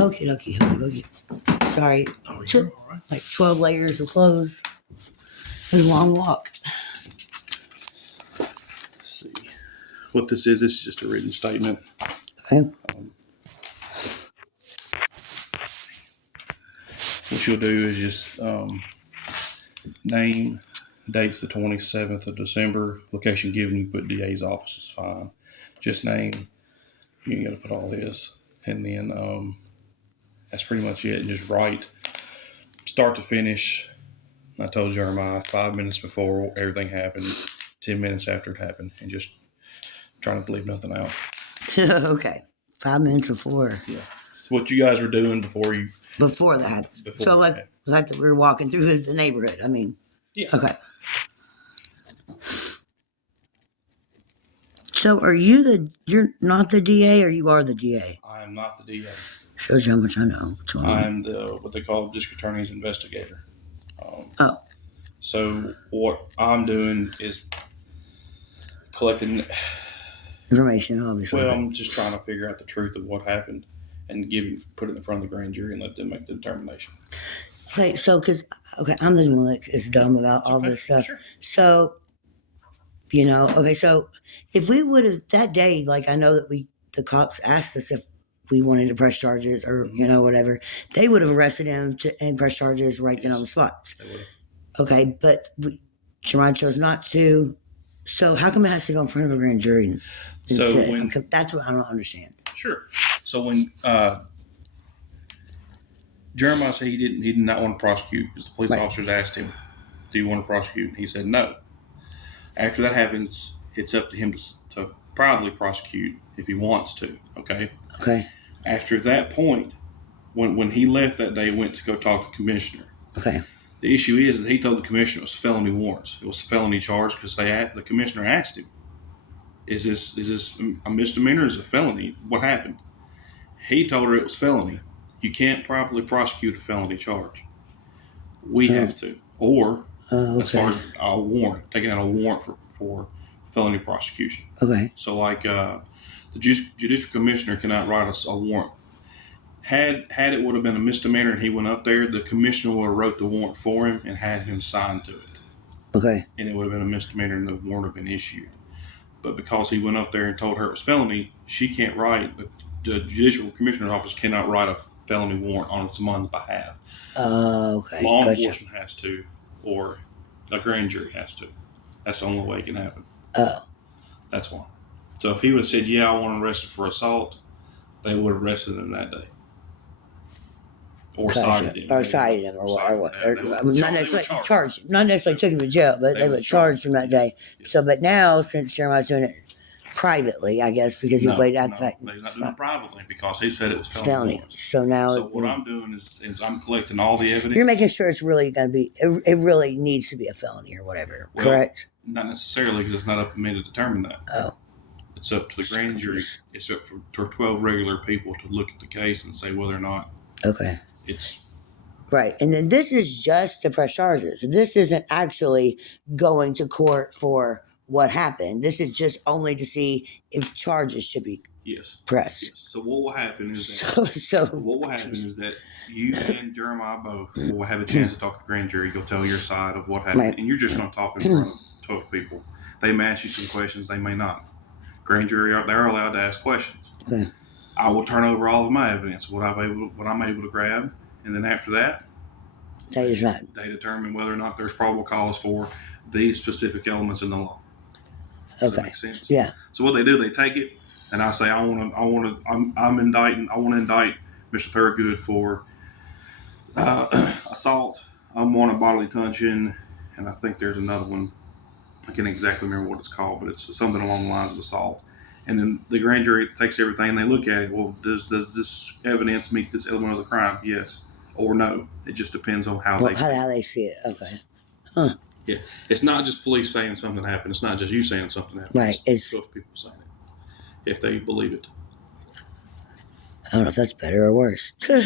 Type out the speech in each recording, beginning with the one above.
Okie dokie, okie dokie. Sorry. Oh, you're all right. Like 12 layers of clothes. It was a long walk. Let's see. What this is just a written statement. Okay. What you'll do is just name, date's the 27th of December, location given, you put DA's office is fine. Just name, you ain't got to put all this. And then that's pretty much it. And just write, start to finish. I told Jeremiah 5 minutes before everything happened, 10 minutes after it happened, and just try not to leave nothing out. Okay. 5 minutes before. Yeah. What you guys were doing before you... Before that. Before so that. like we were walking through the neighborhood. I mean. Yeah. Okay. So you're not the DA, or you are the DA? I am not the DA. Shows you how much I know. I'm what they call district attorney's investigator. So what I'm doing is collecting information, obviously. Well, I'm just trying to figure out the truth of what happened and put it in front of the grand jury and let them make the determination. Okay, I'm the one that is dumb about all this stuff. Sure. So, so if we would have that day, like I know that the cops asked us if we wanted to press charges or, whatever, they would have arrested him and pressed charges right then on the spot. They would have. Okay, but Jeremiah chose not to. So how come it has to go in front of a grand jury? That's what I don't understand. Sure. So when Jeremiah said he did not want to prosecute because the police officers asked him, "Do you want to prosecute?" And he said no. After that happens, it's up to him to probably prosecute if he wants to. Okay. Okay. After that point, when he left that day, went to go talk to the commissioner. Okay. The issue is that he told the commissioner it was felony warrants. It was felony charge because the commissioner asked him, "Is this a misdemeanor? Is it a felony? What happened?" He told her it was felony. You can't properly prosecute a felony charge. We have to, or as far as a warrant, taking out a warrant for felony prosecution. Okay. So like the judicial commissioner cannot write a warrant. Had it would have been a misdemeanor and he went up there, the commissioner would have wrote the warrant for him and had him sign to it. Okay. And it would have been a misdemeanor and the warrant would have been issued. But because he went up there and told her it was felony, she can't write, the judicial commissioner's office cannot write a felony warrant on someone's behalf. Okay. Law enforcement has to, or a grand jury has to. That's the only way it can happen. Oh. That's why. So if he would have said, "Yeah, I want to arrest him for assault," they would have arrested him that day. Or cited him. Or cited him, or what? Not necessarily charged him. Not necessarily took him to jail, but they would charge him that day. Yeah. So, but now, since Jeremiah's doing it privately, I guess, because he weighed out the fact. They're not doing it privately because he said it was felony. So now. So what I'm doing is I'm collecting all the evidence. You're making sure it's really going to be, it really needs to be a felony or whatever, correct? Not necessarily, because it's not up to me to determine that. Oh. It's up to the grand jury. It's up for 12 regular people to look at the case and say whether or not. Okay. It's right, and then this is just to press charges. This isn't actually going to court for what happened. This is just only to see if charges should be pressed. Yes. So what will happen is that you and Jeremiah both will have a chance to talk to the grand jury. You'll tell your side of what happened, and you're just going to talk in front of 12 people. They may ask you some questions, they may not. Grand jury they're allowed to ask questions. Okay. I will turn over all of my evidence, what I'm able to grab, and then after that, they determine whether or not there's probable cause for these specific elements in the law. Does that make sense? Yeah. So what they do, they take it, and I say, I want to indict Mr. Thurgood for assault, unwanted bodily touching, and I think there's another one. I can't exactly remember what it's called, but it's something along the lines of assault. And then the grand jury takes everything and they look at it. Well, does this evidence meet this element of the crime? Yes or no. It just depends on how they see it. Okay. Huh. Yeah. It's not just police saying something happened. It's not just you saying something happened. Right. It's 12 people saying it, if they believe it. I don't know if that's better or worse. Well,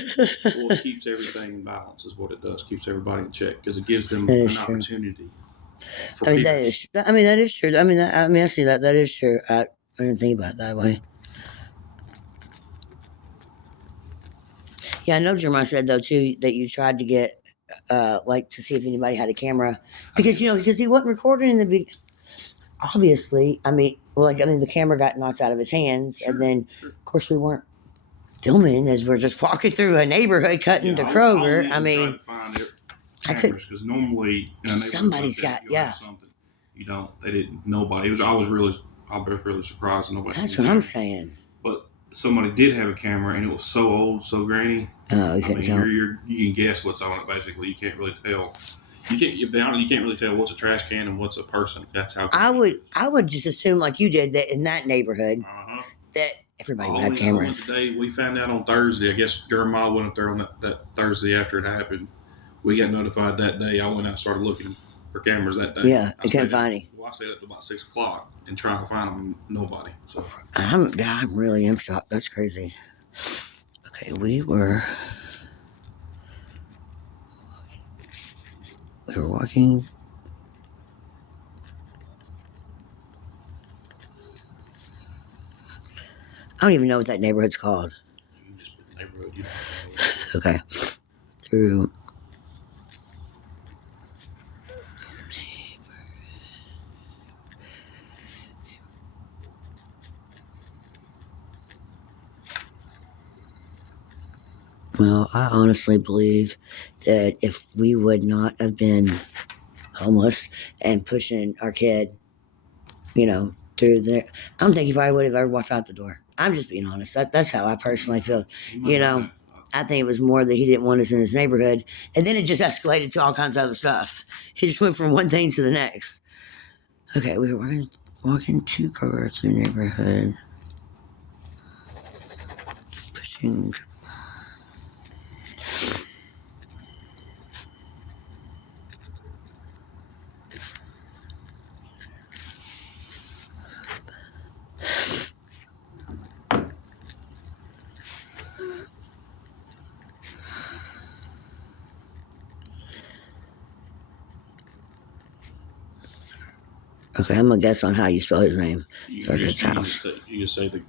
it keeps everything in balance is what it does. Keeps everybody in check because it gives them an opportunity. That is true. I see that. That is true. I didn't think about it that way. Yeah, I know Jeremiah said though too that you tried to get like to see if anybody had a camera because because he wasn't recording in the obviously. I mean, the camera got knocked out of his hands, and then of course we weren't filming as we're just walking through a neighborhood cutting to Kroger. I mean, I could because normally in a somebody's got something. You don't. They didn't. Nobody. I was really surprised. Nobody. That's what I'm saying. But somebody did have a camera, and it was so old, so grainy. Oh, you can't tell. You can guess what's on it. Basically, you can't really tell. You can't really tell what's a trash can and what's a person. That's how. I would just assume like you did that in that neighborhood that everybody would have cameras. Today we found out on Thursday. I guess Jeremiah went up there on that Thursday after it happened. We got notified that day. I went out and started looking for cameras that day. Yeah, I couldn't find any. Well, I stayed up to about 6 o'clock and trying to find them. Nobody. So I really am shocked. That's crazy. Okay, we were walking. I don't even know what that neighborhood's called. Okay. Through. Well, I honestly believe that if we would not have been homeless and pushing our kid, through there, I don't think he probably would have ever walked out the door. I'm just being honest. That's how I personally feel. I think it was more that he didn't want us in his neighborhood. And then it just escalated to all kinds of other stuff. He just went from one thing to the next. Okay, we were walking to Kroger through the neighborhood. Pushing. Okay, I'm gonna guess on how you spell his name. You can say the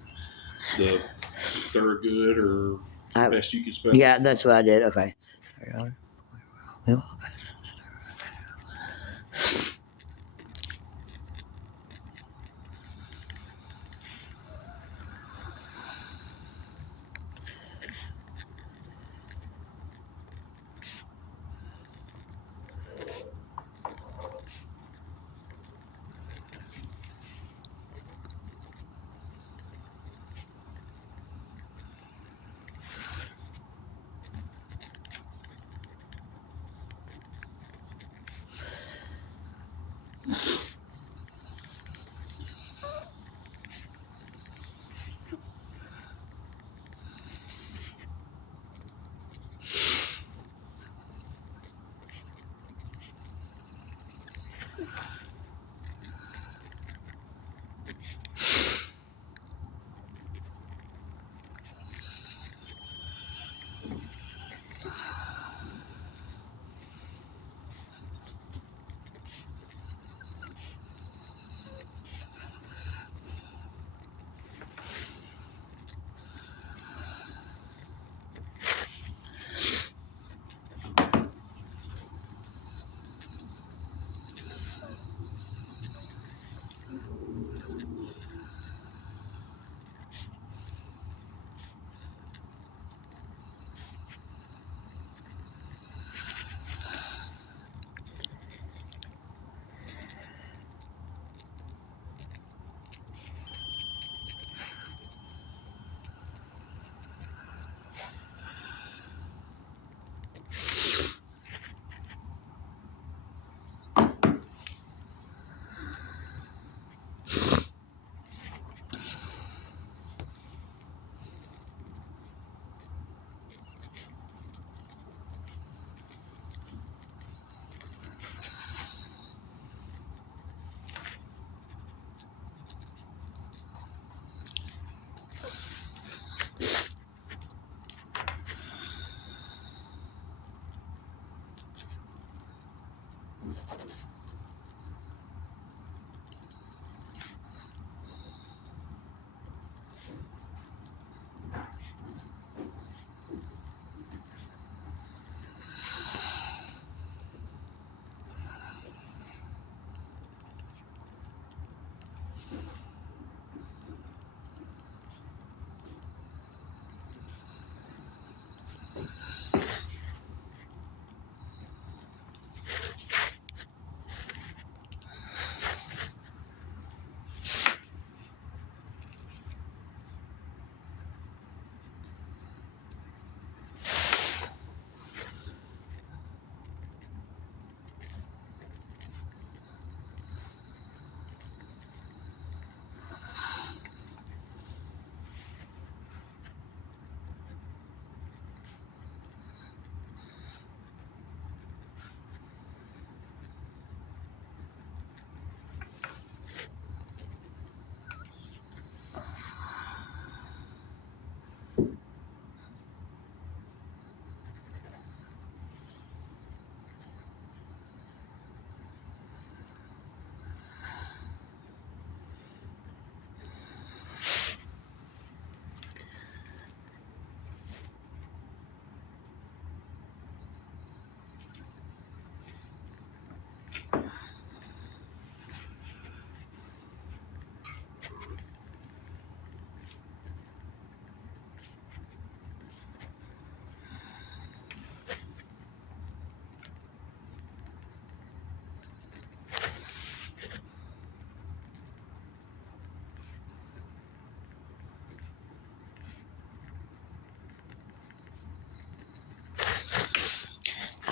Thurgood or best you could spell. Yeah, that's what I did. Okay.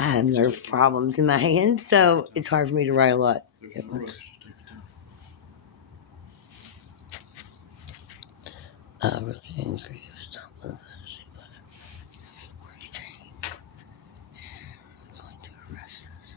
I have nerve problems in my hands, so it's hard for me to write a lot at once. Really angry. Going to arrest us.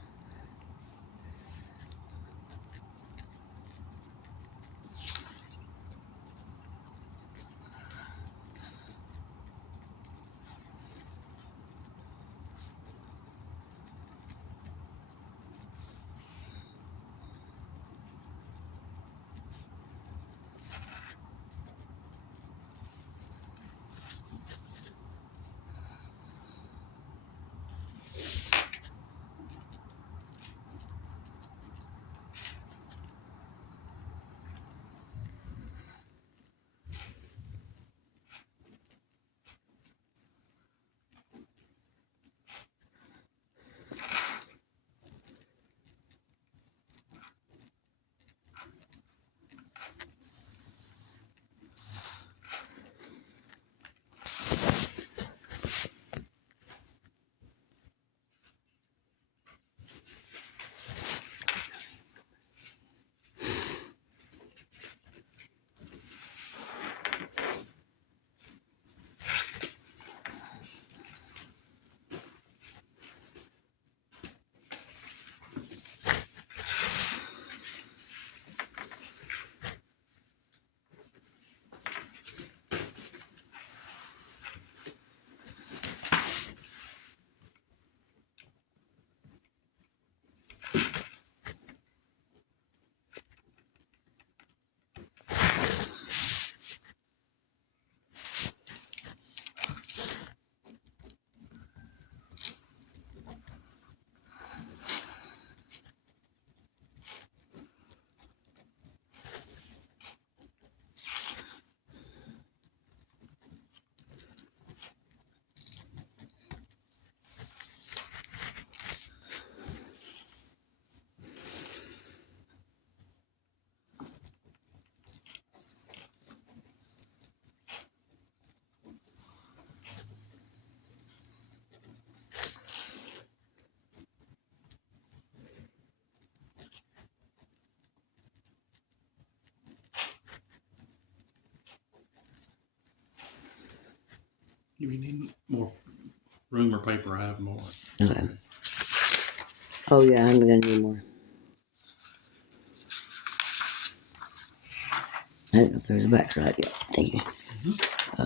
If you need more room or paper, I have more. Okay. Oh yeah, I'm gonna need more. I didn't know if there was a backside. Yeah, thank you. I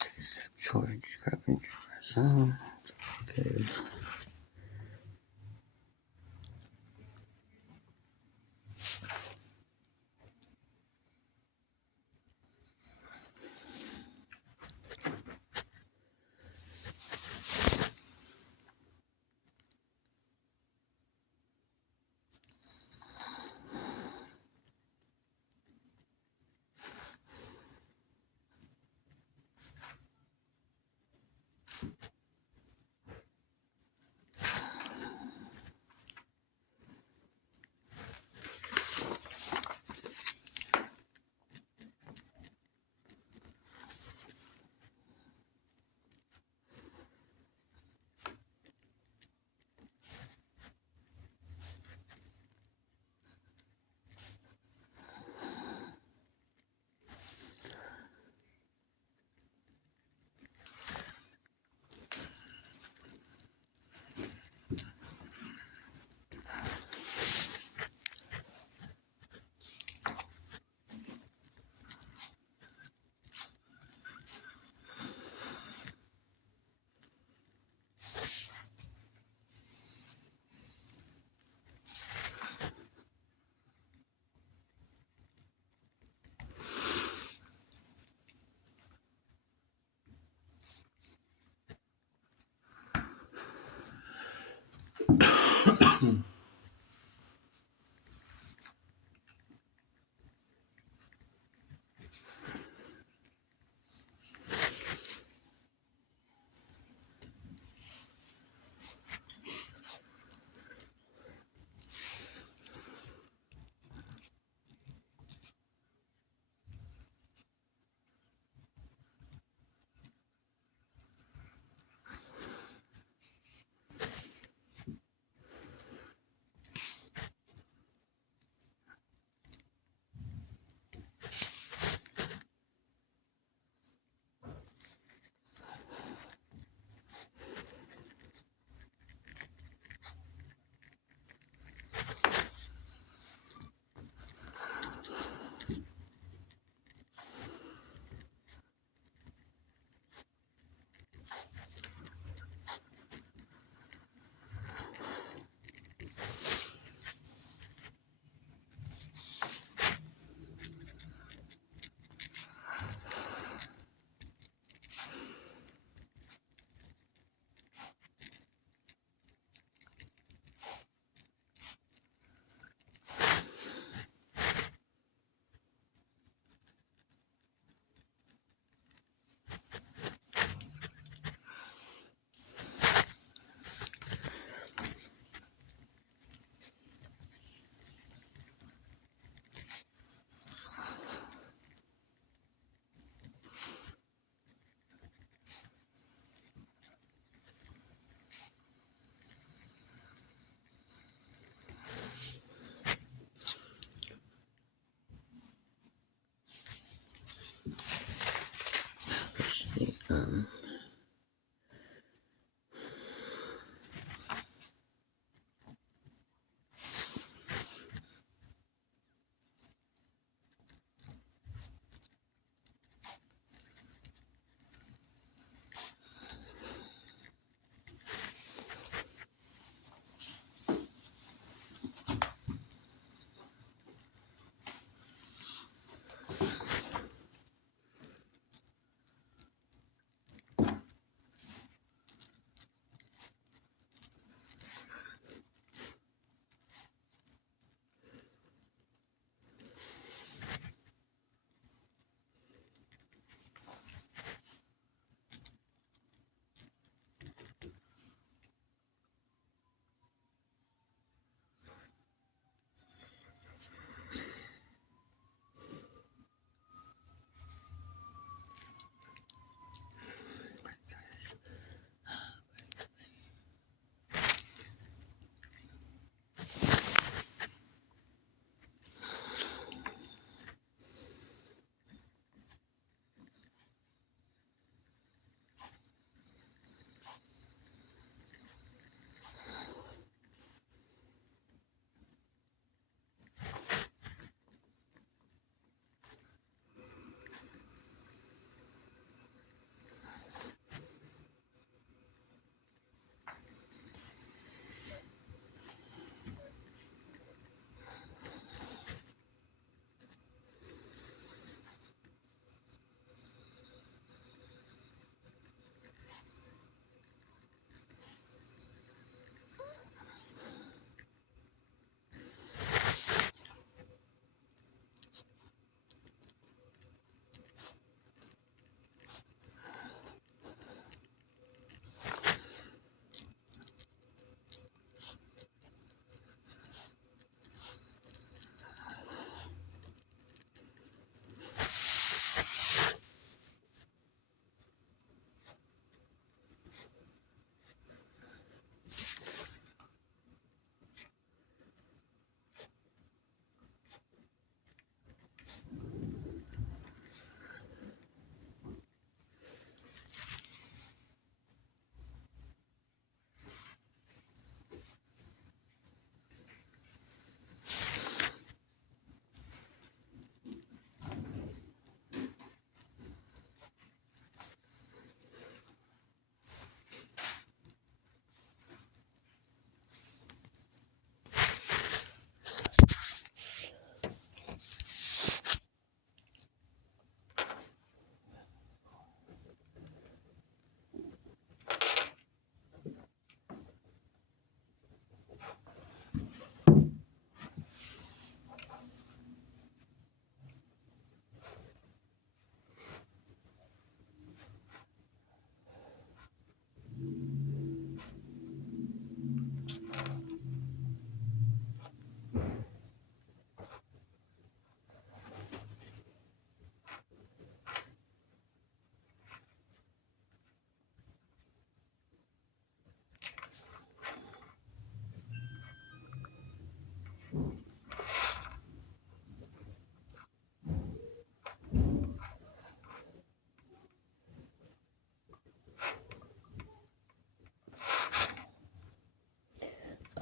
took a step toward scrubbing. So, okay.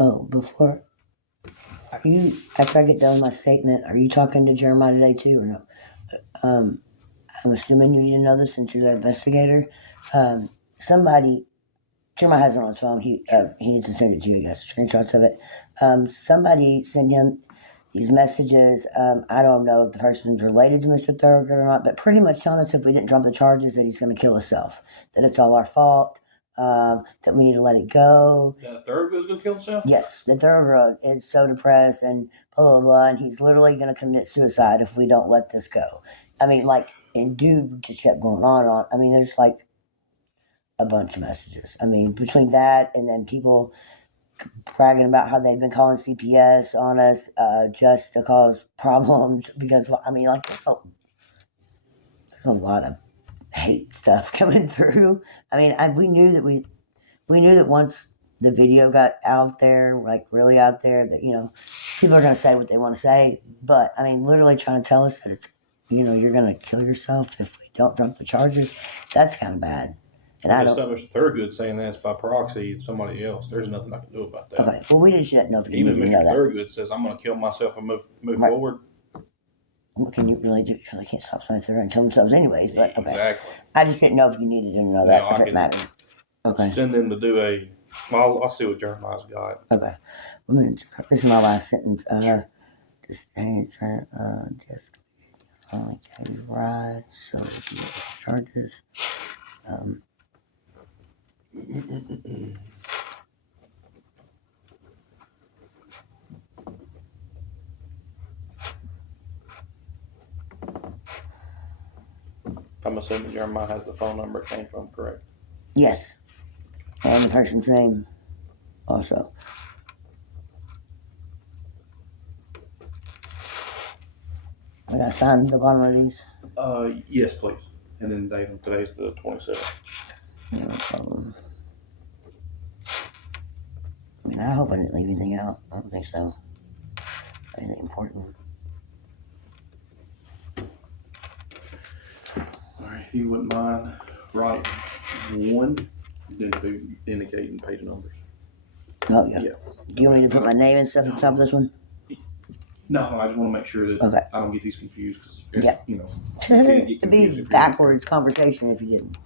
Oh, after I get done with my statement, are you talking to Jeremiah today too, or no? I'm assuming you need to know this since you're the investigator. Jeremiah has it on his phone. He needs to send it to you, I guess, screenshots of it. Somebody sent him these messages. I don't know if the person's related to Mr. Thurgood or not, but pretty much telling us if we didn't drop the charges that he's going to kill himself, that it's all our fault, that we need to let it go. Thurgood's going to kill himself? Yes, that Thurgood is so depressed and blah, blah, blah, and he's literally going to commit suicide if we don't let this go. I mean, and dude just kept going on and on. I mean, there's a bunch of messages. I mean, between that and then people bragging about how they've been calling CPS on us just to cause problems because, I mean, there's a lot of hate stuff coming through. I mean, we knew that once the video got out there, really out there, that, people are going to say what they want to say. But, I mean, literally trying to tell us that it's, you're going to kill yourself if we don't drop the charges, that's kind of bad. And I don't. Mr. Thurgood saying that's by proxy. It's somebody else. There's nothing I can do about that. Okay. Well, we just didn't know if you even Mr. Know Thurgood says I'm going to kill myself and move forward. What can you really do? You really can't stop somebody if they're going to kill themselves anyways. But okay. Exactly. I just didn't know if you needed to know that if it mattered. Okay. Send them to do a. I'll see what Jeremiah's got. Okay. This is my last sentence. Just only carry rides, so charges. I'm assuming Jeremiah has the phone number it came from, correct? Yes. And the person's name also. I got to sign the bottom of these? Yes, please. And then today's the 27th. No problem. I mean, I hope I didn't leave anything out. I don't think so. Anything important. All right, if you wouldn't mind, write 1, then indicating page numbers. Oh, yeah. Do you want me to put my name and stuff on top of this one? No, I just want to make sure that I don't get these confused. Because, it'd be backwards conversation if you didn't.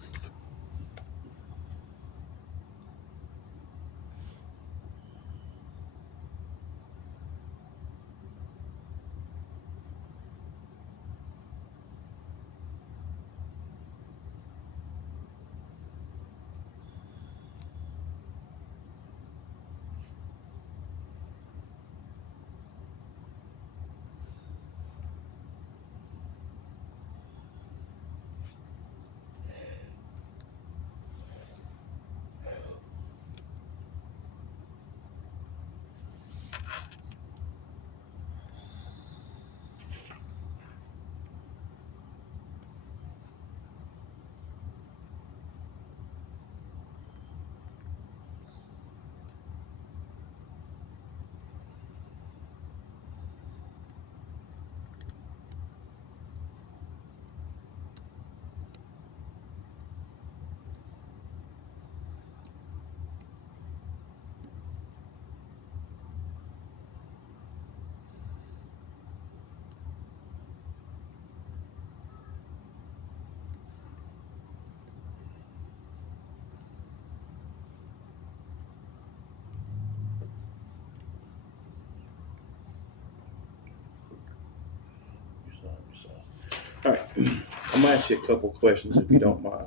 All right. I'm going to ask you a couple questions if you don't mind.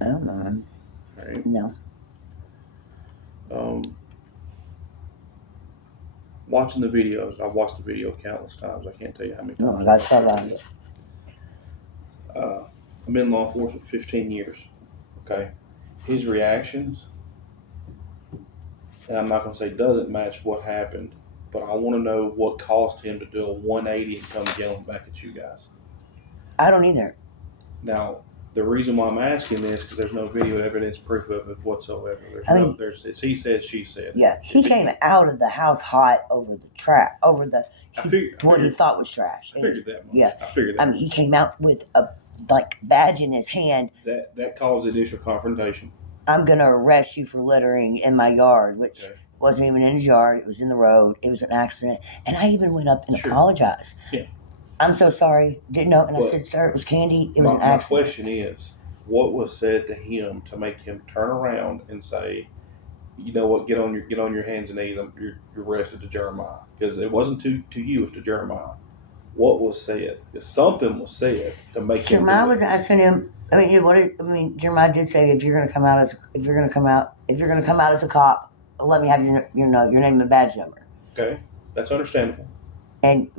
I don't mind. All right. No. Watching the videos, I've watched the video countless times. I can't tell you how many times. No, I got to tell about it. I've been in law enforcement 15 years. Okay. His reactions, and I'm not going to say doesn't match what happened, but I want to know what caused him to do a 180 and come yelling back at you guys. I don't either. Now, the reason why I'm asking this is because there's no video evidence, proof of it whatsoever. It's he said, she said. Yeah, he came out of the house hot over the trash, what he thought was trash. I figured that much. Yeah, I figured that. I mean, he came out with a badge in his hand. That caused initial confrontation. I'm gonna arrest you for littering in my yard, which wasn't even in his yard. It was in the road. It was an accident. And I even went up and apologized. Yeah. I'm so sorry. Didn't know. And I said, sir, it was candy. It was an accident. My question is, what was said to him to make him turn around and say, you know what, get on your hands and knees. You're arrested to Jeremiah. Because it wasn't to you, it was to Jeremiah. What was said? Because something was said to make him. Jeremiah was asking him. Jeremiah did say, if you're going to come out as a cop, let me have your name and badge number. Okay, that's understandable. And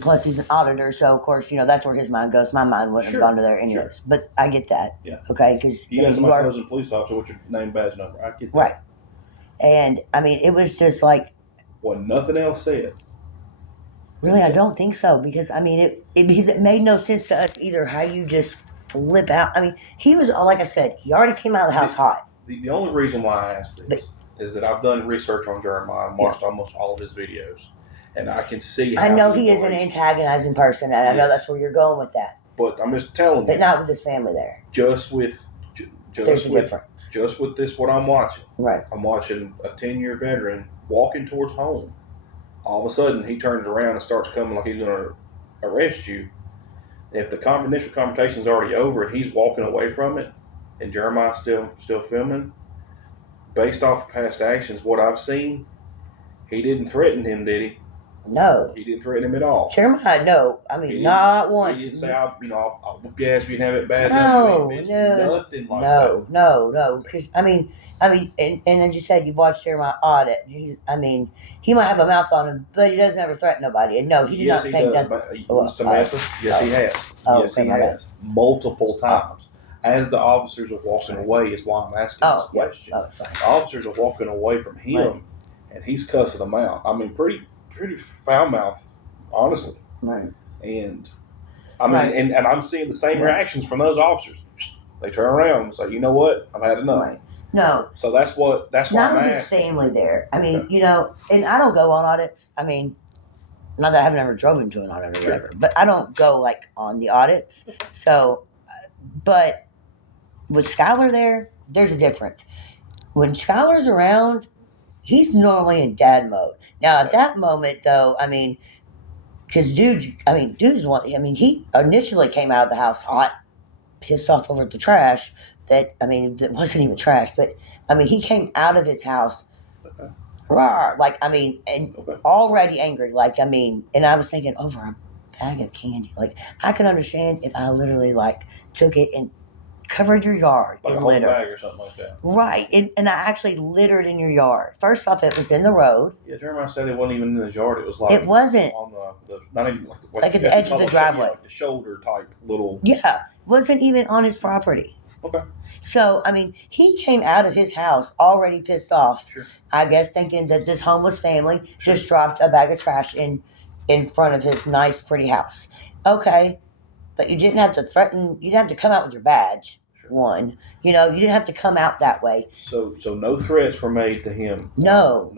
plus he's an auditor, so of course, that's where his mind goes. My mind wouldn't have gone to there anyways. Sure. But I get that. Yeah. Okay, because you guys are my cousin police officer. What's your name, badge number? I get that. Right. And it was just like. Well, nothing else said. Really, I don't think so, because because it made no sense to us either. How you just flip out? He was, like I said, he already came out of the house hot. The only reason why I asked this is that I've done research on Jeremiah and watched almost all of his videos, and I can see. How I know he is an antagonizing person, and I know that's where you're going with that. But I'm just telling you, but not with his family there. There's a difference. Just with this, what I'm watching. Right. I'm watching a 10-year veteran walking towards home. All of a sudden, he turns around and starts coming like he's going to arrest you. If the initial confrontation is already over and he's walking away from it, and Jeremiah's still filming, based off of past actions, what I've seen, he didn't threaten him, did he? No. He didn't threaten him at all. Jeremiah, no. Not once. He didn't say, I'll whoop your ass if you didn't have it bad. No. Nothing like that. No. Because, and as you said, you've watched Jeremiah audit. He might have a mouth on him, but he doesn't ever threaten nobody. And no, he did not say nothing. Yes, he has. Yes, he has. Multiple times. As the officers are walking away is why I'm asking this question. The officers are walking away from him, and he's cussing them out. Pretty foul mouth, honestly. Right. And and I'm seeing the same reactions from those officers. They turn around and say, you know what? I've had enough. Right. No. So that's why I'm asking. Not with his family there. And I don't go on audits. Not that I've never driven to an audit or whatever, but I don't go on the audits. So, but with Skylar there's a difference. When Skylar's around, he's normally in dad mode. Now, at that moment, though, because dude's one. He initially came out of the house hot, pissed off over the trash. That wasn't even trash, but he came out of his house, already angry. And I was thinking over a bag of candy. I could understand if I literally took it and covered your yard in litter. Bag or something like that. Right. And I actually littered in your yard. First off, it was in the road. Yeah, Jeremiah said it wasn't even in his yard. It was it wasn't on the not even at the edge of the driveway. The shoulder type little. Yeah. Wasn't even on his property. Okay. So, he came out of his house already pissed off. Sure. I guess thinking that this homeless family just dropped a bag of trash in front of his nice, pretty house. Okay. But you didn't have to threaten. You didn't have to come out with your badge. Sure. One, you didn't have to come out that way. So no threats were made to him. No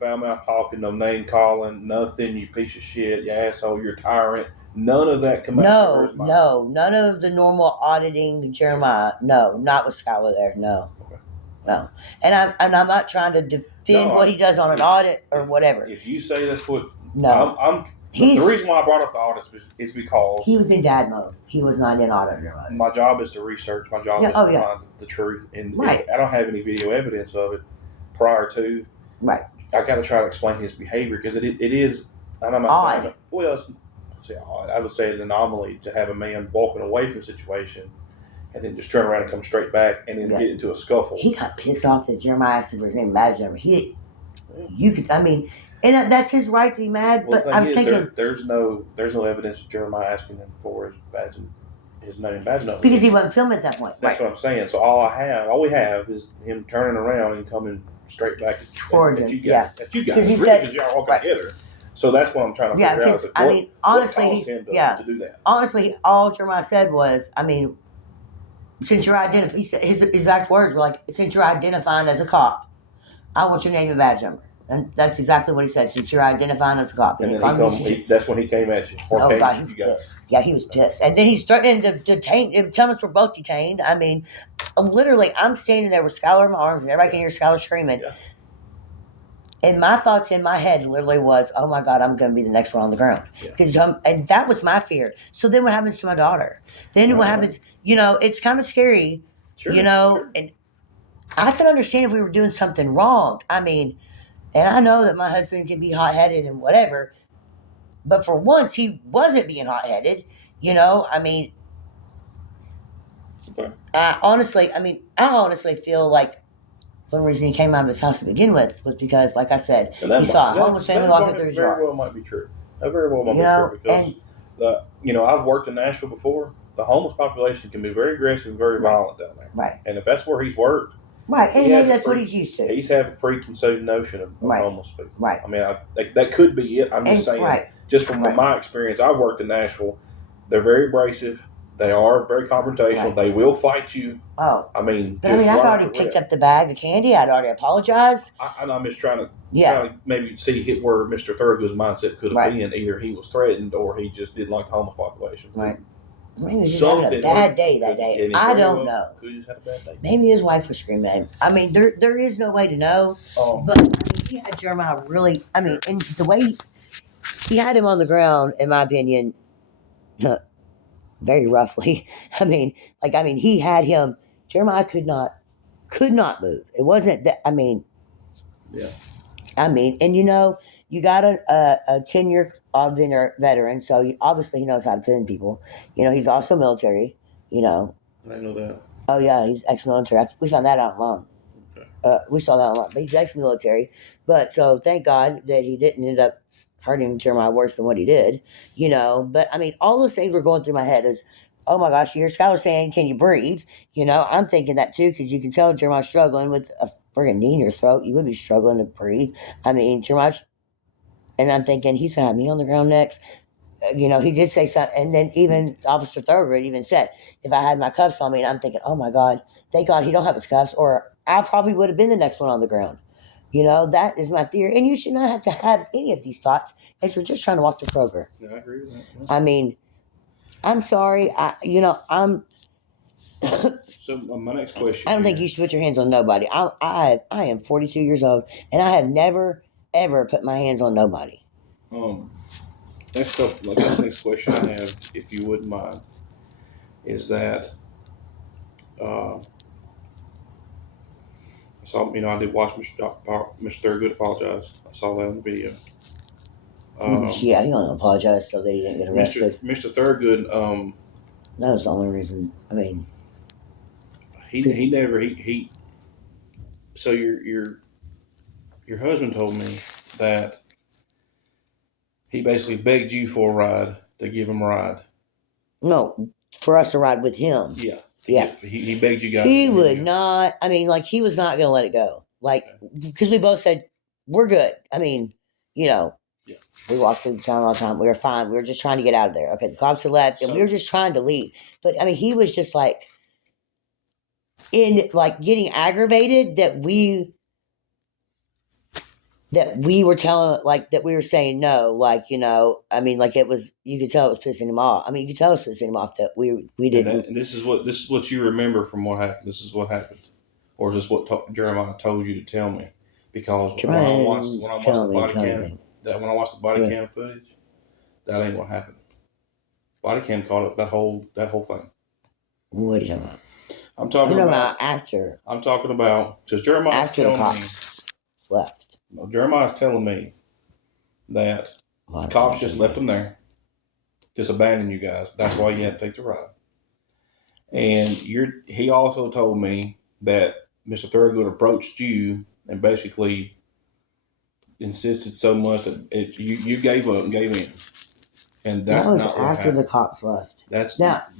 foul mouth talking, no name calling, nothing. You piece of shit, you asshole, you're tyrant. None of that come out. No, none of the normal auditing Jeremiah. No, not with Skylar there. No, okay. No. And I'm not trying to defend what he does on an audit or whatever. If you say that's what, no, the reason why I brought up the audits is because he was in dad mode. He was not in auditor mode. My job is to research. My job is to find the truth, and I don't have any video evidence of it prior to. Right. I got to try to explain his behavior because it is. I'm not odd. Saying, well, I would say an anomaly to have a man walking away from a situation and then just turn around and come straight back and then get into a scuffle. He got pissed off that Jeremiah asked him for his name and badge number. And that's his right to be mad. Well, but I'm thinking there's no evidence of Jeremiah asking him for his badge, his name and badge number because he wasn't filming at that point. That's what I'm saying. So all we have is him turning around and coming straight back at you guys. At you guys, because y'all walking together. So that's what I'm trying to figure out. Honestly, what caused him to do that? Honestly, all Jeremiah said was, since you're his exact words were since you're identifying as a cop, I want your name and badge number. And that's exactly what he said. Since you're identifying as a cop. And then that's when he came at you. Oh, God, he was pissed. Yeah, he was pissed. And then he's threatening to detain, telling us we're both detained. Literally, I'm standing there with Skylar in my arms, and everybody can hear Skylar screaming. Yeah. And my thoughts in my head literally was, oh my God, I'm going to be the next one on the ground. Because and that was my fear. So then what happens to my daughter? Then what happens, it's kind of scary, and I can understand if we were doing something wrong. I mean, and I know that my husband can be hot-headed and whatever, but for once he wasn't being hot-headed, I mean, I honestly feel like the only reason he came out of his house to begin with was because, like I said, he saw a homeless family walking through his yard. That very well might be true. That very well might be true because I've worked in Nashville before. The homeless population can be very aggressive and very violent down there. Right. And if that's where he's worked, right, and maybe that's what he's used to. He's have a preconceived notion of homeless people. Right. I mean, that could be it. I'm just saying, just from my experience, I've worked in Nashville. They're very abrasive. They are very confrontational. Right. They will fight you. Oh. I mean, I'd already picked up the bag of candy. I'd already apologized. I'm just trying to maybe see where Mr. Thurgood's mindset could have been. Either he was threatened or he just didn't like the homeless population. Right. Maybe he was just having a bad day that day. I don't know. Could he just had a bad day? Maybe his wife was screaming at him. I mean, there is no way to know. But I mean, he had Jeremiah really. I mean, and the way he had him on the ground, in my opinion, very roughly. I mean, he had him. Jeremiah could not move. It wasn't that. I mean, yeah. I mean, and you got a 10-year veteran, so obviously he knows how to pin people. He's also military. I know that. Oh yeah, he's ex-military. We found that out long. Okay. We saw that online, but he's ex-military. But so thank God that he didn't end up hurting Jeremiah worse than what he did. But I mean, all those things were going through my head. Is, oh my gosh, you hear Skylar saying, "Can you breathe?" I'm thinking that too because you can tell Jeremiah's struggling with a friggin' knee in your throat. You would be struggling to breathe. I mean, Jeremiah, and I'm thinking he's gonna have me on the ground next. He did say something, and then even Officer Thurgood even said, if I had my cuffs on me, and I'm thinking, oh my God, thank God he don't have his cuffs, or I probably would have been the next one on the ground. That is my theory, and you should not have to have any of these thoughts if you're just trying to walk to Kroger. Yeah, I agree with that. Yeah. I mean, I'm sorry, I'm. So my next question. I don't think you should put your hands on nobody. I am 42 years old, and I have never ever put my hands on nobody. Next question I have, if you wouldn't mind, is that I I did watch Mr. Thurgood apologize. I saw that on the video. Yeah, he don't apologize so they didn't get arrested. Mr. Thurgood. That was the only reason. I mean, he never. So your husband told me that he basically begged you for a ride to give him a ride. No, for us to ride with him. Yeah. Yeah. He begged you guys. He would not. I mean, he was not going to let it go. Because we both said, we're good. I mean, Yeah. We walked through the town all the time. We were fine. We were just trying to get out of there. Okay, the cops had left, and we were just trying to leave. But, I mean, he was just, getting aggravated that we were telling, that we were saying no, I mean, it was, you could tell it was pissing him off. I mean, you could tell it was pissing him off that we didn't. And this is what you remember from what happened. This is what happened. Or is this what Jeremiah told you to tell me? Because when I watched the body cam footage, that ain't what happened. Body cam caught up that whole thing. What are you talking about? I'm talking about after. I'm talking about because Jeremiah after the cops left. No, Jeremiah's telling me that the cops just left him there, just abandoned you guys. That's why you had to take the ride. And he also told me that Mr. Thurgood approached you and basically insisted so much that you gave up and gave in. And that's that was not what after happened. The cops left.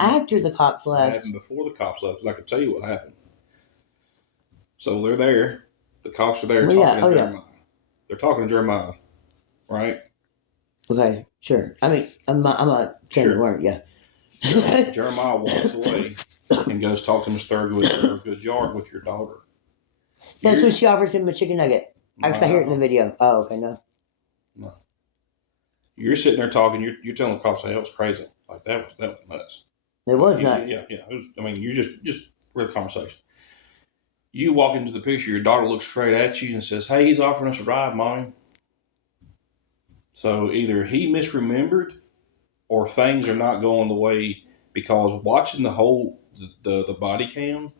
After the cops left. It happened before the cops left, because I could tell you what happened. So they're there. The cops are there talking to Jeremiah. Yeah. They're talking to Jeremiah, right? Okay, sure. I mean, I'm not saying they weren't, yeah. Jeremiah walks away and goes talk to Mr. Thurgood's yard with your daughter. That's when she offers him a chicken nugget. I hear it in the video. Oh, okay, no. You're sitting there talking. You're telling the cops that was crazy. That was nuts. It was nuts. Yeah. It was. I mean, you just read the conversation. You walk into the picture, your daughter looks straight at you and says, "Hey, he's offering us a ride, Mommy." So either he misremembered or things are not going the way, because watching the body cam,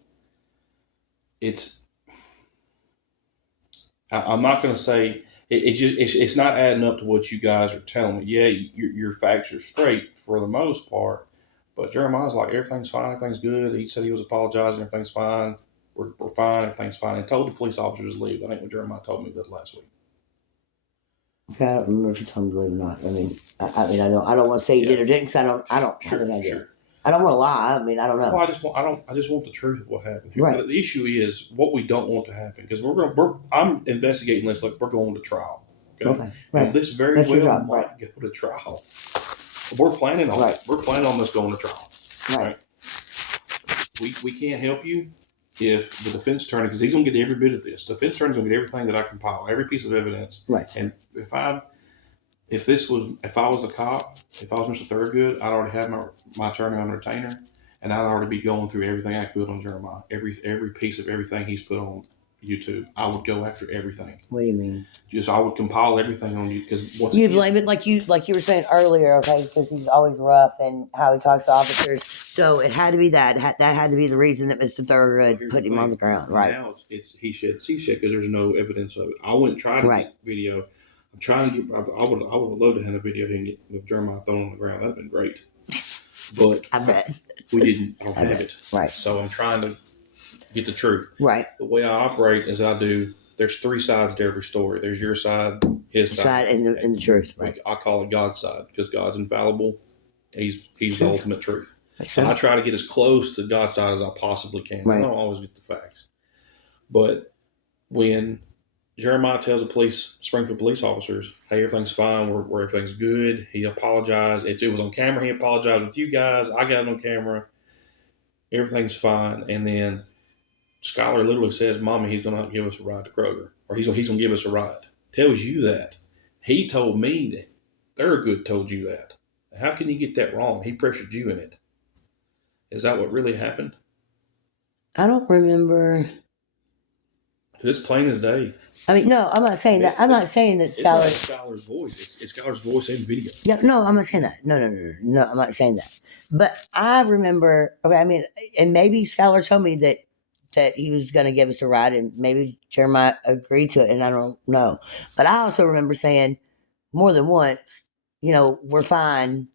I'm not going to say it's not adding up to what you guys are telling me. Yeah, your facts are straight for the most part, but Jeremiah's like, everything's fine, everything's good. He said he was apologizing, everything's fine, we're fine, everything's fine, and told the police officers to leave. I think when Jeremiah told me that last week. Okay, I don't remember if you told me to leave or not. I mean, I don't want to say you did or didn't, because I don't have an idea. Sure. I don't want to lie. I mean, I don't know. Well, I just want the truth of what happened here. Right. The issue is what we don't want to happen, because I'm investigating this like we're going to trial. Okay. Right. And this very That's your well job, might go to trial. We're planning on it. We're planning on this going to trial. Right. We can't help you if the defense attorney, because he's going to get every bit of this. The defense attorney's going to get everything that I compile, every piece of evidence. Right. And if I was a cop, if I was Mr. Thurgood, I'd already have my attorney on retainer, and I'd already be going through everything I could on Jeremiah. Every piece of everything he's put on YouTube, I would go after everything. What do you mean? Just I would compile everything on you, because you blame it like you were saying earlier, okay? Because he's always rough and how he talks to officers. So it had to be that had to be the reason that Mr. Thurgood put him on the ground, right? Now it's he said, she said, because there's no evidence of it. I wouldn't try to get video. I'm trying to get. I would love to have a video here and get with Jeremiah thrown on the ground. That'd been great. But I bet we didn't. I don't have it. Right. So I'm trying to get the truth. Right. The way I operate is there's three sides to every story. There's your side, his side, and the truth. Right. I call it God's side, because God's infallible. He's the ultimate truth. So I try to get as close to God's side as I possibly can. Right. I don't always get the facts. But when Jeremiah tells the Springfield police officers, "Hey, everything's fine. We're everything's good." He apologized. It was on camera. He apologized with you guys. I got it on camera. Everything's fine. And then Skylar literally says, "Mommy, he's going to give us a ride to Kroger, or he's going to give us a ride." Tells you that. He told me that. Thurgood told you that. How can you get that wrong? He pressured you in it. Is that what really happened? I don't remember. It's plain as day. I mean, no, I'm not saying that. I'm not saying that Skylar. It's not Skylar's voice. It's Skylar's voice in video. Yeah, no, I'm not saying that. No, I'm not saying that. But I remember. Okay, I mean, and maybe Skylar told me that he was going to give us a ride, and maybe Jeremiah agreed to it, and I don't know. But I also remember saying more than once, we're fine.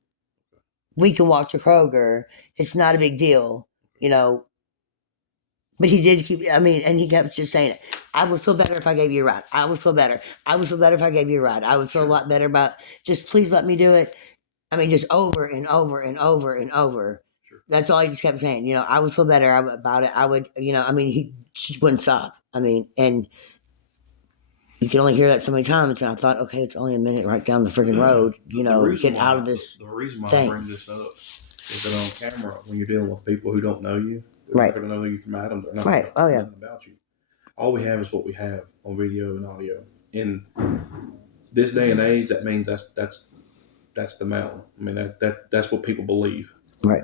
We can walk to Kroger. It's not a big deal, But he did keep, and he kept just saying it. I would feel better if I gave you a ride. I would feel better. I would feel better if I gave you a ride. I would feel a lot better about, just please let me do it. Just over and over and over and over. Sure. That's all he just kept saying. I would feel better about it. I would, he just wouldn't stop. And you can only hear that so many times. And I thought, okay, it's only a minute right down the freaking road. Get out of this. The reason why thing. I bring this up is that on camera, when you're dealing with people who don't know you, they're not going to know you from Adam. They're not right. Oh, yeah. Nothing about you. All we have is what we have on video and audio. In this day and age, that means that's the mountain. That's what people believe. Right.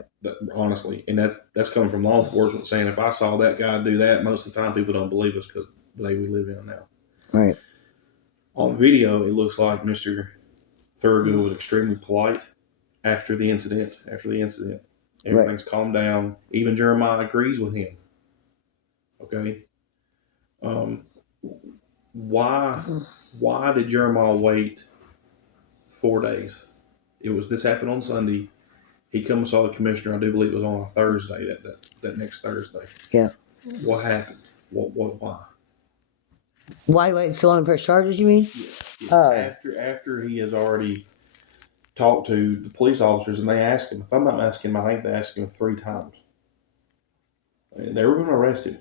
Honestly, and that's coming from law enforcement saying, if I saw that guy do that, most of the time people don't believe us because the day we live in now. Right. On video, it looks like Mr. Thurgood was extremely polite after the incident. Everything's calmed down. Even Jeremiah agrees with him. Okay. Why did Jeremiah wait 4 days? This happened on Sunday. He come and saw the commissioner. I do believe it was on a Thursday. That next Thursday. Yeah. What happened? Why? Why wait so long to press charges? You mean? Yeah. After he has already talked to the police officers, and they asked him. If I'm not asking him, I think they asked him 3 times. They were going to arrest him.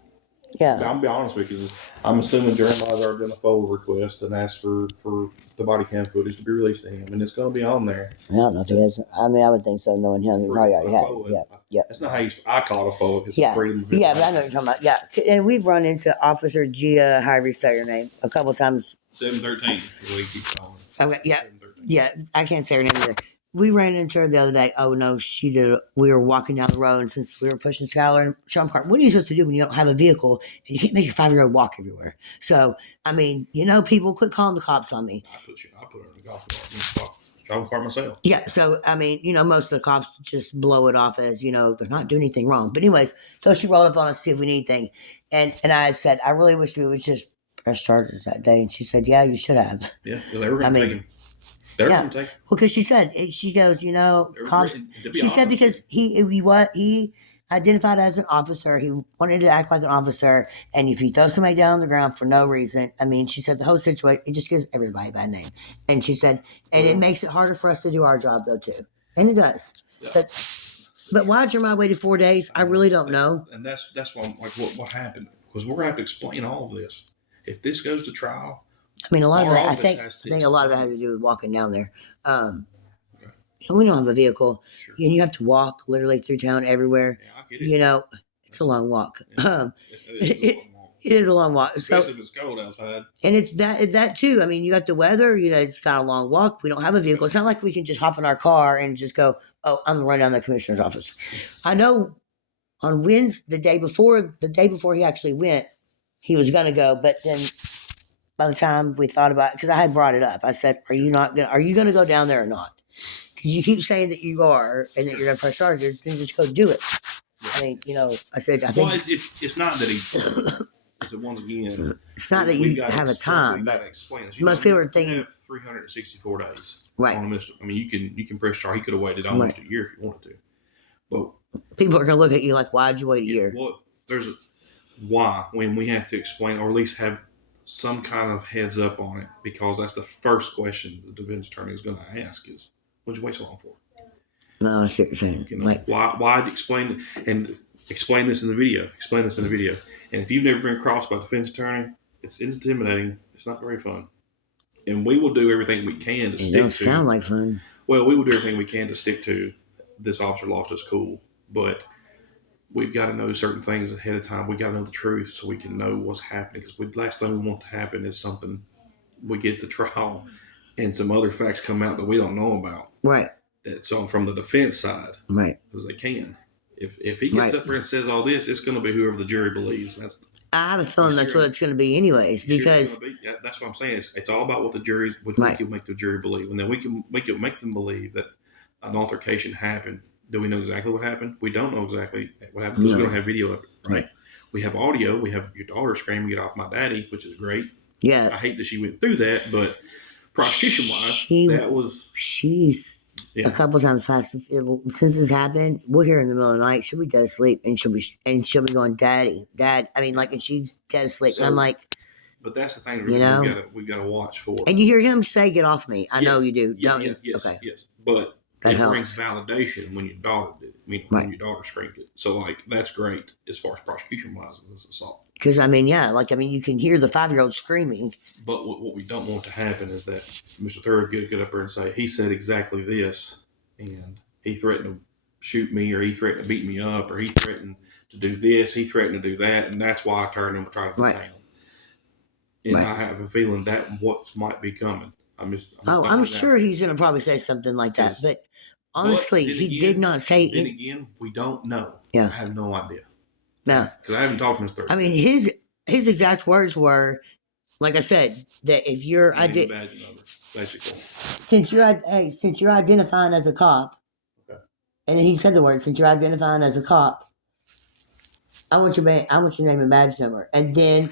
Yeah. I'll be honest with you. I'm assuming Jeremiah's already done a FOIA request and asked for the body cam footage to be released to him, and it's going to be on there. I don't know if he has. I would think so, knowing him. He probably already has. Yeah. That's not how I call it a FOIA. It's a freedom of Yeah, but I know what you're talking about. Yeah. And we've run into Officer 𝕃.𝔻, however you say her name, a couple times. 713 is what he keeps calling. Okay, yeah. 713. Yeah, I can't say her name either. we ran into her the other day. Oh no, she did. We were walking down the road, and since we were pushing Skylar and Sean Park, what are you supposed to do when you don't have a vehicle and you can't make your 5-year-old walk everywhere? So, I mean, people quit calling the cops on me. I put her in the golf cart myself. Yeah. So, I mean, most of the cops just blow it off as, they're not doing anything wrong. But anyways, so she rolled up on us to see if we need anything. And I said, I really wish we would just press charges that day. And she said, yeah, you should have. Yeah. They were going to take him. Yeah, well, because she said, she goes, cops. She said because he identified as an officer. He wanted to act like an officer, and if you throw somebody down on the ground for no reason, I mean, she said the whole situation, it just gives everybody a bad name. And she said, and it makes it harder for us to do our job though too, and it does. Yeah. But why Jeremiah waited 4 days? I really don't know. And that's why I'm like, what happened? Because we're gonna have to explain all of this. If this goes to trial. I mean, a lot of that, I think a lot of it had to do with walking down there. We don't have a vehicle, sure. And you have to walk literally through town everywhere. Yeah, I get it. It's a long walk. Yeah. It is a long walk. Especially if it's cold outside. And it's that too. I mean, you got the weather. It's got a long walk. We don't have a vehicle. It's not like we can just hop in our car and just go, oh, I'm going to run down the commissioner's office. I know on Wednesday, the day before he actually went, he was going to go, but then by the time we thought about it, because I had brought it up, I said, are you going to go down there or not? Because you keep saying that you are and that you're going to press charges, then just go do it. I mean, I said, I think. Well, it's not that he. Once again, it's not that you have a time, but most people are thinking. You have 364 days. Right. On a misdemeanor. I mean, you can press charge. He could have waited almost a year if you wanted to. But people are going to look at you like, why'd you wait a year? Well, there's a why when we have to explain, or at least have some kind of heads up on it, because that's the first question the defense attorney is going to ask is, what'd you wait so long for? No, I see what you're saying. Why explain this in the video? Explain this in the video. And if you've never been crossed by a defense attorney, it's intimidating. It's not very fun. And we will do everything we can to stick to. It doesn't sound like fun. Well, we will do everything we can to stick to this officer lost us cool, but we've got to know certain things ahead of time. We got to know the truth so we can know what's happening. Because the last thing we want to happen is something we get to trial and some other facts come out that we don't know about. Right. That's on from the defense side. Right. Because they can. If he gets up there and says all this, it's going to be whoever the jury believes. I have a feeling that's what it's going to be anyways. Because that's what I'm saying. It's all about what the jury, we can make the jury believe. And then we can make them believe that an altercation happened. Do we know exactly what happened? We don't know exactly what happened because we don't have video of it. Right. We have audio. We have your daughter screaming, "Get off my daddy," which is great. Yeah. I hate that she went through that, but prosecution-wise, that was... A couple times past since this happened, we'll hear in the middle of the night, she'll be dead asleep, and she'll be going, "Daddy, Dad." I mean, and she's dead asleep, and I'm like, but that's the thing, we've got to watch for. And you hear him say, "Get off me." I know you do, don't you? Yes, okay. Yes, but it brings validation when your daughter did it. When your daughter screamed it. So, that's great as far as prosecution-wise as assault. Because, you can hear the 5-year-old screaming. But what we don't want to happen is that Mr. Thurgood get up there and say, he said exactly this, and he threatened to shoot me, or he threatened to beat me up, or he threatened to do this, he threatened to do that, and that's why I turned him to try to detain him. And I have a feeling that what might be coming. I'm sure he's going to probably say something like that, but honestly, he did not say it. Then again, we don't know. Yeah. I have no idea. No. Because I haven't talked to Mr. Thurgood. I mean, his exact words were, like I said, that if you're... basically. Since you're identifying as a cop, okay. And then he said the word, since you're identifying as a cop, I want your name and badge number. And then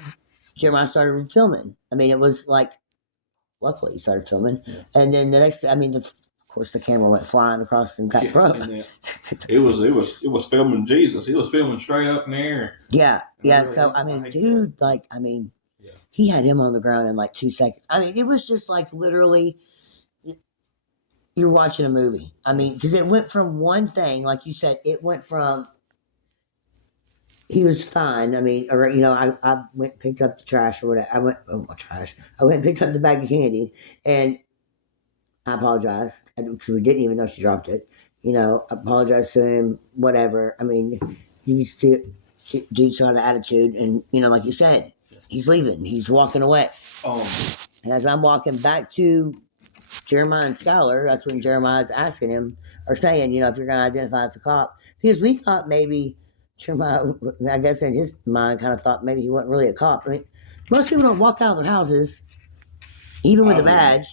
Jeremiah started filming. I mean, it was like, luckily he started filming. Yeah. And then the next, of course, the camera went flying across and got broke. It was filming Jesus. He was filming straight up in the air. Yeah, yeah. So dude, he had him on the ground in 2 seconds. It was just literally, you're watching a movie. Because it went from one thing, like you said, it went from, he was fine. I went and picked up the trash or whatever. I went and picked up the bag of candy, and I apologized because we didn't even know she dropped it. I apologized to him, whatever. He's dude's got an attitude, and, like you said, he's leaving. He's walking away. And as I'm walking back to Jeremiah and Schuyler, that's when Jeremiah's asking him, or saying, if you're going to identify as a cop. Because we thought maybe Jeremiah, I guess in his mind, kind of thought maybe he wasn't really a cop. I mean, most people don't walk out of their houses, even with a badge,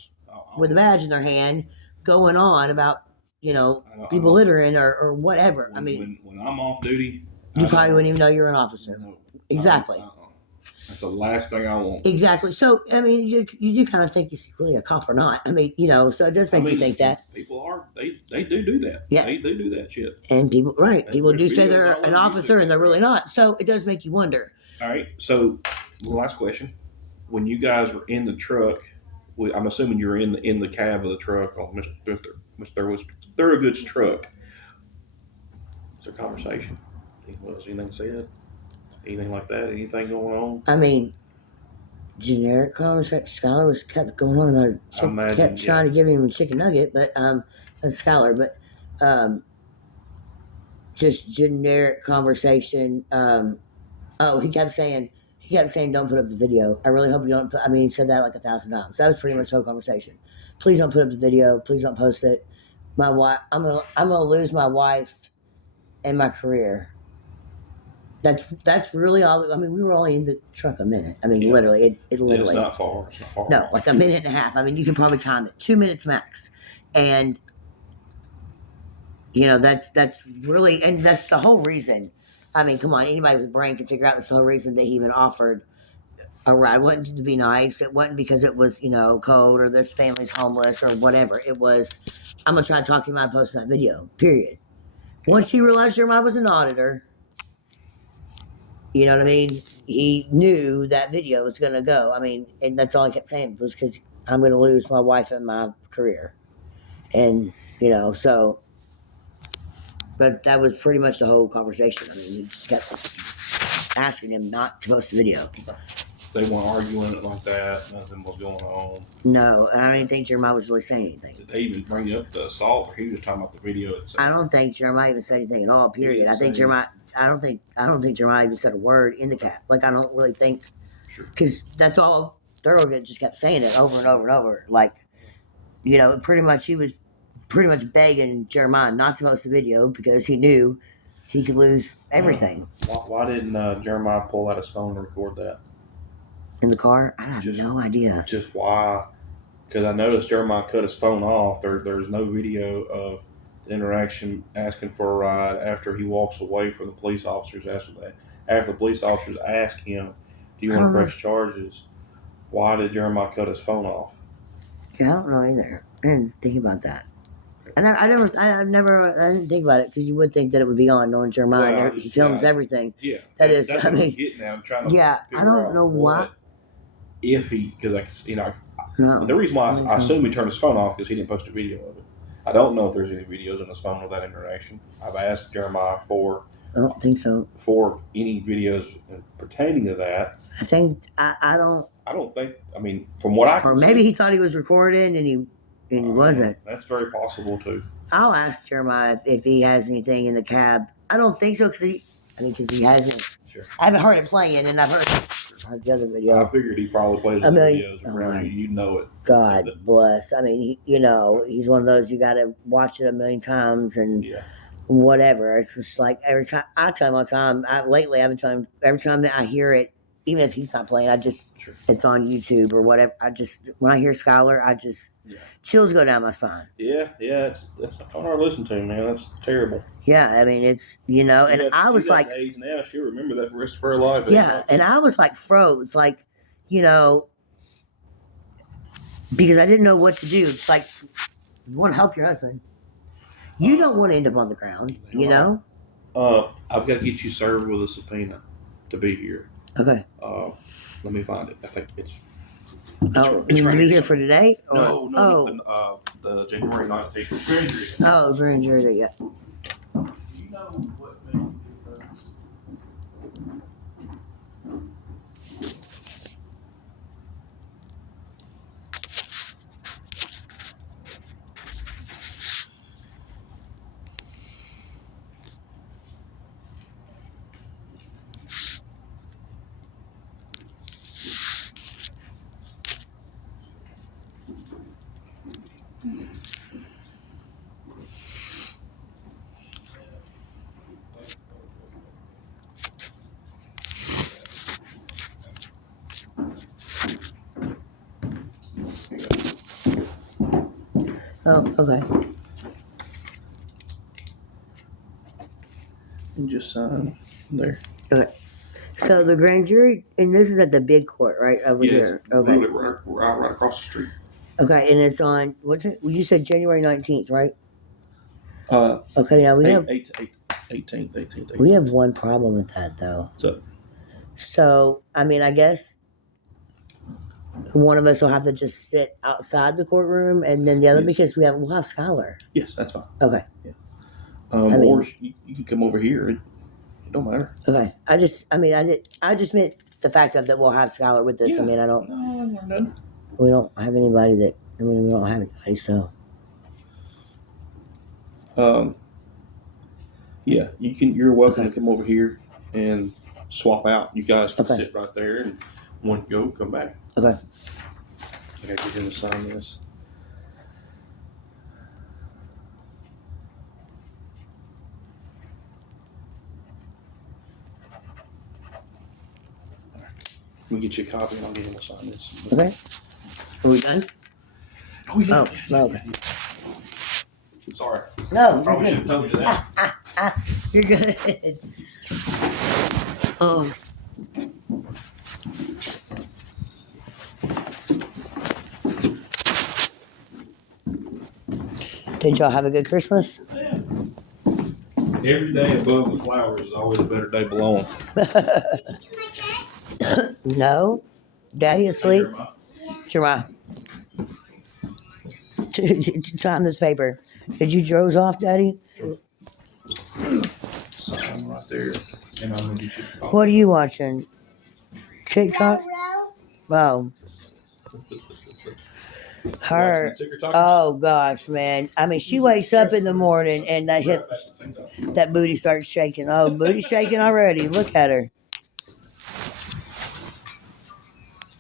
in their hand, going on about, people littering or whatever. When I'm off duty, you probably wouldn't even know you're an officer. No, exactly. That's the last thing I want. Exactly. So, you do kind of think he's really a cop or not. So it does make you think that. People they do that. Yeah. They do that shit. And people do say they're an officer and they're really not. So it does make you wonder. All right. So, last question. When you guys were in the truck, I'm assuming you were in the cab of the truck on Mr. Thorogood's truck. Was there conversation? Was anything said? Anything like that? Anything going on? Generic conversation. Schuyler kept going on about kept trying to give him a chicken nugget, but that's Schuyler, but just generic conversation. He kept saying, don't put up the video. I really hope you don't he said that like 1,000 times. That was pretty much the whole conversation. Please don't put up the video. Please don't post it. My wife, I'm gonna lose my wife and my career. That's really all. We were only in the truck a minute. Literally, it literally. It's not far. It's not far. No, like a minute and a half. You could probably time it. 2 minutes max. And, that's really, and that's the whole reason. Come on, anybody with a brain can figure out that's the whole reason they even offered a ride. It wasn't to be nice. It wasn't because it was, cold or this family's homeless or whatever. It was, I'm going to try to talk him out of posting that video, period. Once he realized Jeremiah was an auditor, you know what I mean? He knew that video was going to go. And that's all he kept saying was because I'm going to lose my wife and my career. And, so, but that was pretty much the whole conversation. He just kept asking him not to post the video. They weren't arguing it like that. Nothing was going on. No, I didn't think Jeremiah was really saying anything. Did they even bring up the assault, or he was talking about the video itself? I don't think Jeremiah even said anything at all. Period. I don't think Jeremiah even said a word in the cab. I don't really think, because that's all Thorogood just kept saying it over and over and over. Pretty much he was pretty much begging Jeremiah not to post the video because he knew he could lose everything. Why didn't Jeremiah pull out his phone and record that? In the car? I have no idea. Just why? Because I noticed Jeremiah cut his phone off. There's no video of the interaction asking for a ride after he walks away from the police officers after that. After the police officers ask him, do you want to press charges? Why did Jeremiah cut his phone off? Yeah, I don't know either. I didn't think about that. And I didn't think about it, because you would think that it would be on, knowing Jeremiah. Well, he films everything. Yeah. That's what I'm getting at. I'm trying to I don't know why. If he, because the reason why I assume he turned his phone off because he didn't post a video of it. I don't know if there's any videos on his phone of that interaction. I've asked Jeremiah I don't think so. For any videos pertaining to that. I don't think. From what I can see. Or maybe he thought he was recording and he wasn't. That's very possible too. I'll ask Jeremiah if he has anything in the cab. I don't think so, because he hasn't. Sure. I haven't heard it playing, and I've heard the other video. I figured he probably plays the videos around you. You know it. God bless. He's one of those, you got to watch it a million times and whatever. It's just like every time, I tell him all the time, lately I've been telling him, every time that I hear it, even if he's not playing, it's on YouTube or whatever. When I hear Schuyler, chills go down my spine. Yeah, that's hard to listen to, man. That's terrible. Yeah, it's, and I was like, age now, she'll remember that for the rest of her life. Yeah, and I was like froze, because I didn't know what to do. It's like, you want to help your husband. You don't want to end up on the ground, I've got to get you served with a subpoena to be here. Okay. Let me find it. I think it's to be here for today? No. The January 19th. Oh, grand jury, yeah. You know what made me do that? Oh, okay. And just sign there. Okay. So the grand jury, and this is at the big court, right over here. Okay. Literally right across the street. Okay, and it's on what's it? You said January 19th, right? Okay, now we have 18th. We have one problem with that though. So I mean, I guess one of us will have to just sit outside the courtroom, and then the other because we'll have Skylar. Yes, that's fine. Okay. Yeah. Or you can come over here. It don't matter. Okay. I just meant the fact that we'll have Skylar with us. Yeah. I mean, No. We don't have anybody we don't have anybody, so. Yeah, you're welcome to come over here and swap out. You guys can sit right there, and one go, come back. Okay. I gotta get him to sign this. Let me get you a copy, and I'll get him to sign this. Okay. Are we done? Oh yeah. No. Okay. Sorry. No. I probably should have told you that. You're good. Oh. Did y'all have a good Christmas? Yeah. Every day above the flowers is always a better day below them. No. Daddy asleep? Jeremiah. Sign this paper. Did you doze off, Daddy? Sign right there. And I'm gonna get you a copy. What are you watching? TikTok? Oh. Her. Oh gosh, man. I mean, she wakes up in the morning and that booty starts shaking. Oh, booty shaking already. Look at her.